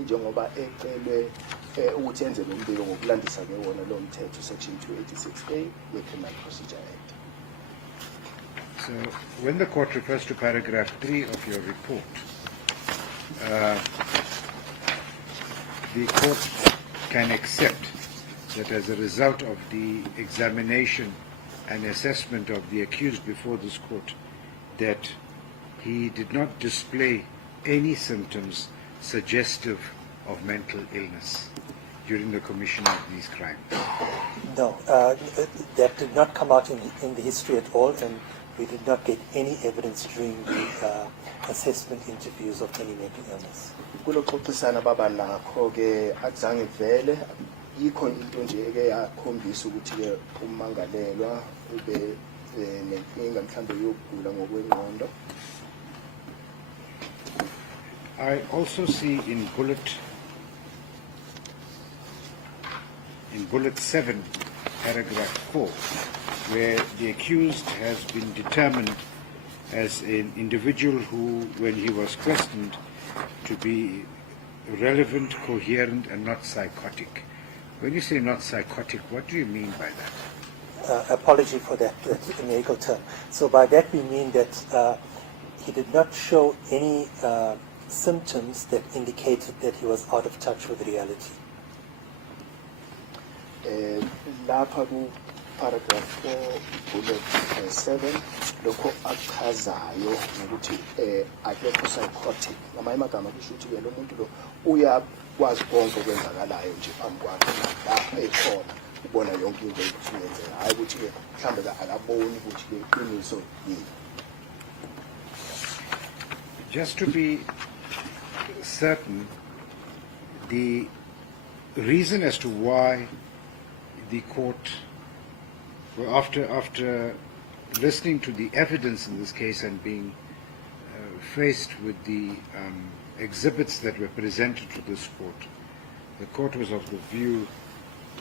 njengoba ecelwe ukuthi enze lo mbiko ngokulandisa ke wona lo mthetho section 286A we-Criminal Procedure Act. So when the court refers to paragraph 3 of your report, the court can accept that as a result of the examination and assessment of the accused before this court, that he did not display any symptoms suggestive of mental illness during the commission of these crimes. No, that did not come out in the history at all, and we did not get any evidence during the assessment interviews of any mental illness. Kuloxoxisana baba nakho ke akuzange vele yikho into nje eke yakhombisa ukuthi ke umangalelwa ube nenkinga mhlambe yokugula ngokwengqondo. I also see in bullet 7, paragraph 4, where the accused has been determined as an individual who, when he was questioned, to be relevant, coherent, and not psychotic. When you say not psychotic, what do you mean by that? Apology for that medical term. So by that we mean that he did not show any symptoms that indicated that he was out of touch with reality. Lapha ku paragraph 4 bullet 7 lokho akuchazayo ukuthi akekho psychotic, ngamanye amagama kusho ukuthi lo muntu lo uyakwazi konke okwenzakalayo nje phambi kwakhe la ekhona ubona yonke into ukuthi yenzeka, hayi ukuthi ke mhlambe akaboni ukuthi ke iqiniso yini. Just to be certain, the reason as to why the court, well, after listening to the evidence in this case and being faced with the exhibits that were presented to this court, the court was of the view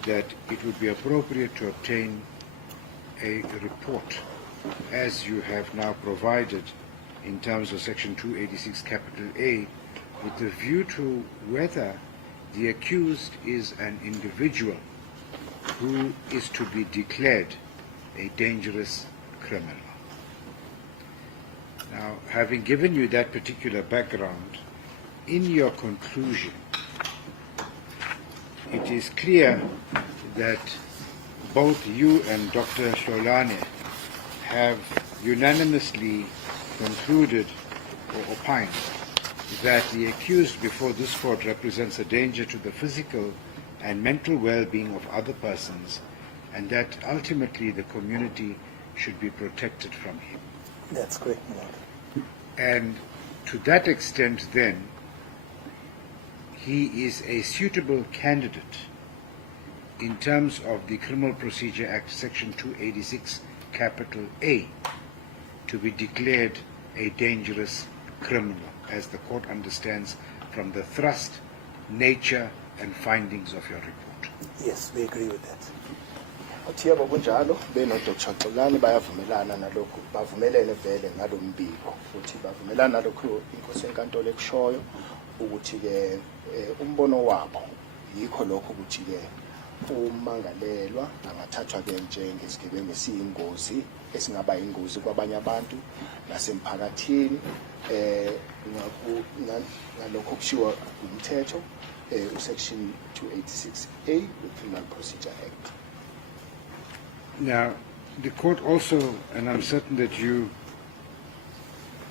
that it would be appropriate to obtain a report, as you have now provided in terms of section 286 capital A, with the view to whether the accused is an individual who is to be declared a dangerous criminal. Now, having given you that particular background, in your conclusion, it is clear that both you and Dr. Sholane have unanimously concluded or opined that the accused before this court represents a danger to the physical and mental well-being of other persons, and that ultimately the community should be protected from him. That's correct, my Lord. And to that extent then, he is a suitable candidate in terms of the Criminal Procedure Act section 286 capital A to be declared a dangerous criminal, as the court understands from the thrust, nature, and findings of your report. Yes, we agree with that. Yebo kunjalo beno-Dr. Xolani bayavumelana nalokho, bavumelene vele ngalo mbiko futhi bavumelana nalokho inkosi yenkantolo ekushoyo ukuthi ke umbono wabo yikho lokho ukuthi ke umangalelwa angathathwa ke njengesigebengu esiyingozi esingaba ingozi kwabanye abantu nasemphakathini ngalokho kushiwo umthetho section 286A we-Criminal Procedure Act. Now, the court also, and I'm certain that you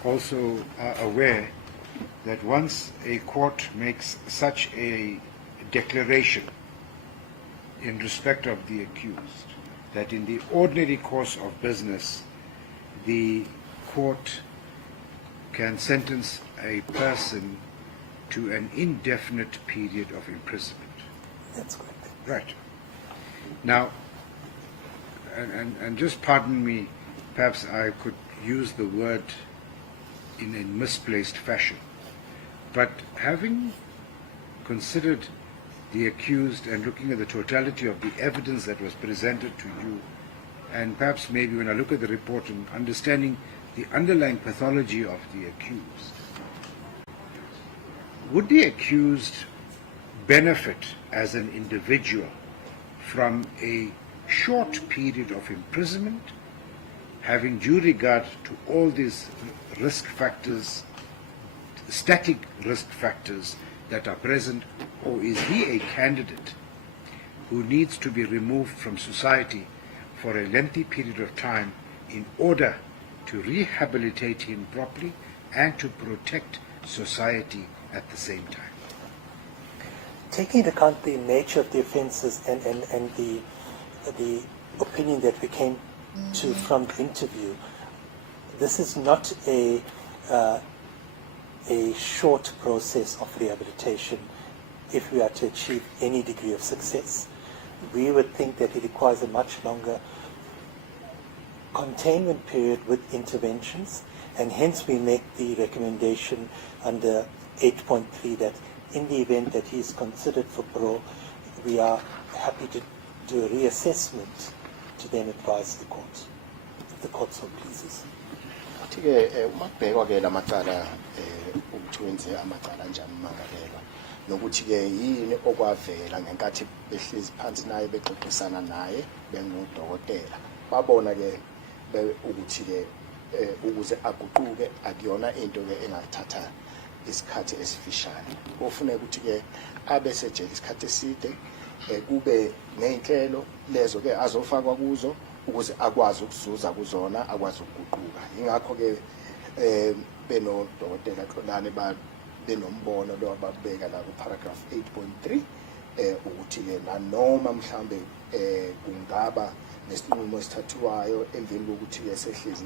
also are aware, that once a court makes such a declaration in respect of the accused, that in the ordinary course of business, the court can sentence a person to an indefinite period of imprisonment. That's correct. Right. Now, and just pardon me, perhaps I could use the word in a misplaced fashion, but having considered the accused and looking at the totality of the evidence that was presented to you, and perhaps maybe when I look at the report and understanding the underlying pathology of the accused, would the accused benefit as an individual from a short period of imprisonment, having due regard to all these risk factors, static risk factors that are present, or is he a candidate who needs to be removed from society for a lengthy period of time in order to rehabilitate him properly and to protect society at the same time? Taking into account the nature of the offences and the opinion that we came to from the interview, this is not a short process of rehabilitation if we are to achieve any degree of success. We would think that it requires a much longer containment period with interventions, and hence we make the recommendation under 8.3 that in the event that he is considered for parole, we are happy to do a reassessment to then advise the court, if the court so pleases. Ukuthi-ke uma kubhekwa-ke la macala ukuthi wenze amacala anjani mangalelwa, nokuthi-ke yini okwavela ngenkathi behlezi phansi naye bexoxisana naye bengodokotela, babona-ke ukuthi-ke ukuze aguquke akuyona into-ke engathatha isikhathi esifishane. Kufuneka ukuthi-ke abe sejele isikhathi eside, kube ney'nhlelo lezo-ke azofakwa kuzo ukuze akwazi ukuzuza kuzona, akwazi ukuguquka. Yingakho-ke benodokotela Xolani benombono lo ababeka la ku-paragraph 8.3 ukuthi-ke nanoma mhlambe kungaba nesinqumo esithathiwayo emveni kokuthi-ke sehlezi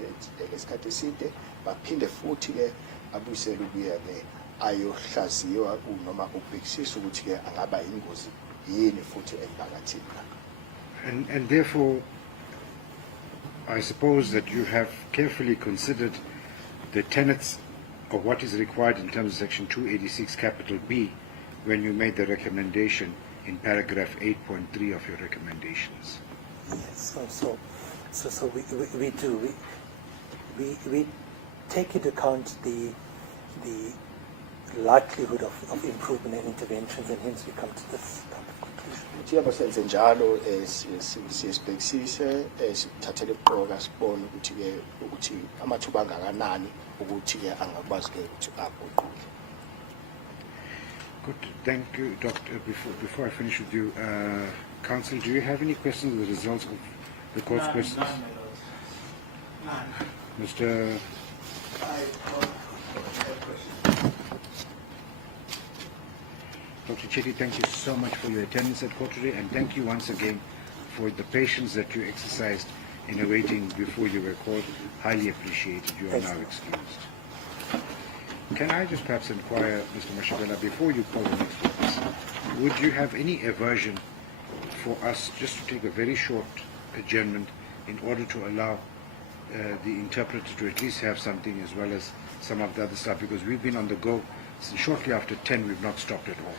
lesikhathi eside, baphinde futhi-ke abuyisele ukuya-ke ayohlaziywa noma ukubhekisisa ukuthi-ke angaba yingozi yini futhi emphakathini. And therefore, I suppose that you have carefully considered the tenets of what is required in terms of Section 286 capital B when you made the recommendation in paragraph 8.3 of your recommendations. Yes, so we do. We take into account the likelihood of improvement and interventions, and hence we come to this type of conclusion. Njengoba senze njalo siyesibhekisise sithathele eqoka sibone ukuthi-ke ukuthi amathuba angakanani ukuthi-ke angakwazi-ke ukuthi aguquke. Good, thank you, Doctor. Before I finish with you, Counsel, do you have any questions of the results of the court's questions? None, my lord. None. Mr. Dr. Chetty, thank you so much for your attendance at court today, and thank you once again for the patience that you exercised in awaiting before you were called. Highly appreciated. You are now excused. Can I just perhaps inquire, Mr. Mashabela, before you call the next witness, would you have any aversion for us just to take a very short adjournment in order to allow the interpreter to at least have something as well as some of the other stuff, because we've been on the go since shortly after 10, we've not stopped at all.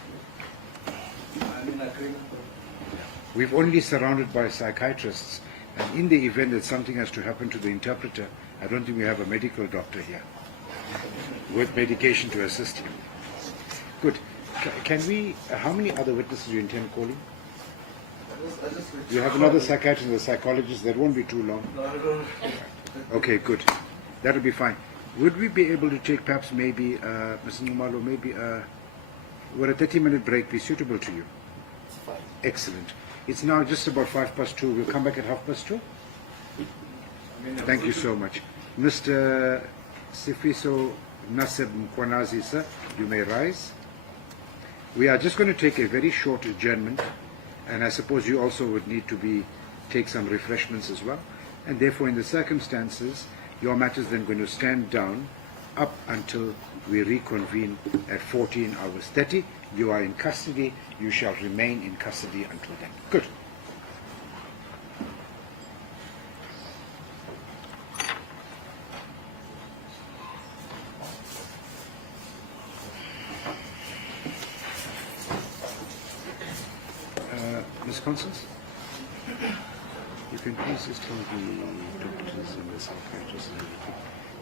I'm in agreement. We've only surrounded by psychiatrists, and in the event that something has to happen to the interpreter, I don't think we have a medical doctor here with medication to assist him. Good. Can we, how many other witnesses do you intend calling? You have another psychiatrist and a psychologist. That won't be too long. No, I don't. Okay, good. That'll be fine. Would we be able to take perhaps maybe, Mr. Numalo, maybe would a 30-minute break be suitable to you? It's fine. Excellent. It's now just about 2:05. We'll come back at 2:30. Thank you so much. Mr. Sifiso Mkhwanazi, sir, you may rise. We are just going to take a very short adjournment, and I suppose you also would need to take some refreshments as well. And therefore, in the circumstances, your matter is then going to stand down up until we reconvene at 14:30. You are in custody. You shall remain in custody until then. Good. Ms. Constance, you can please just tell the doctors and the psychiatrists and everything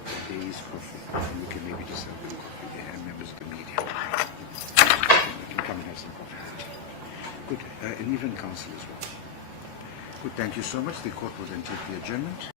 that there is coffee, and we can maybe just have a coffee there, and members of the media. You can come and have some coffee. Good. And even counsel as well. Good. Thank you so much. The court will then take the adjournment.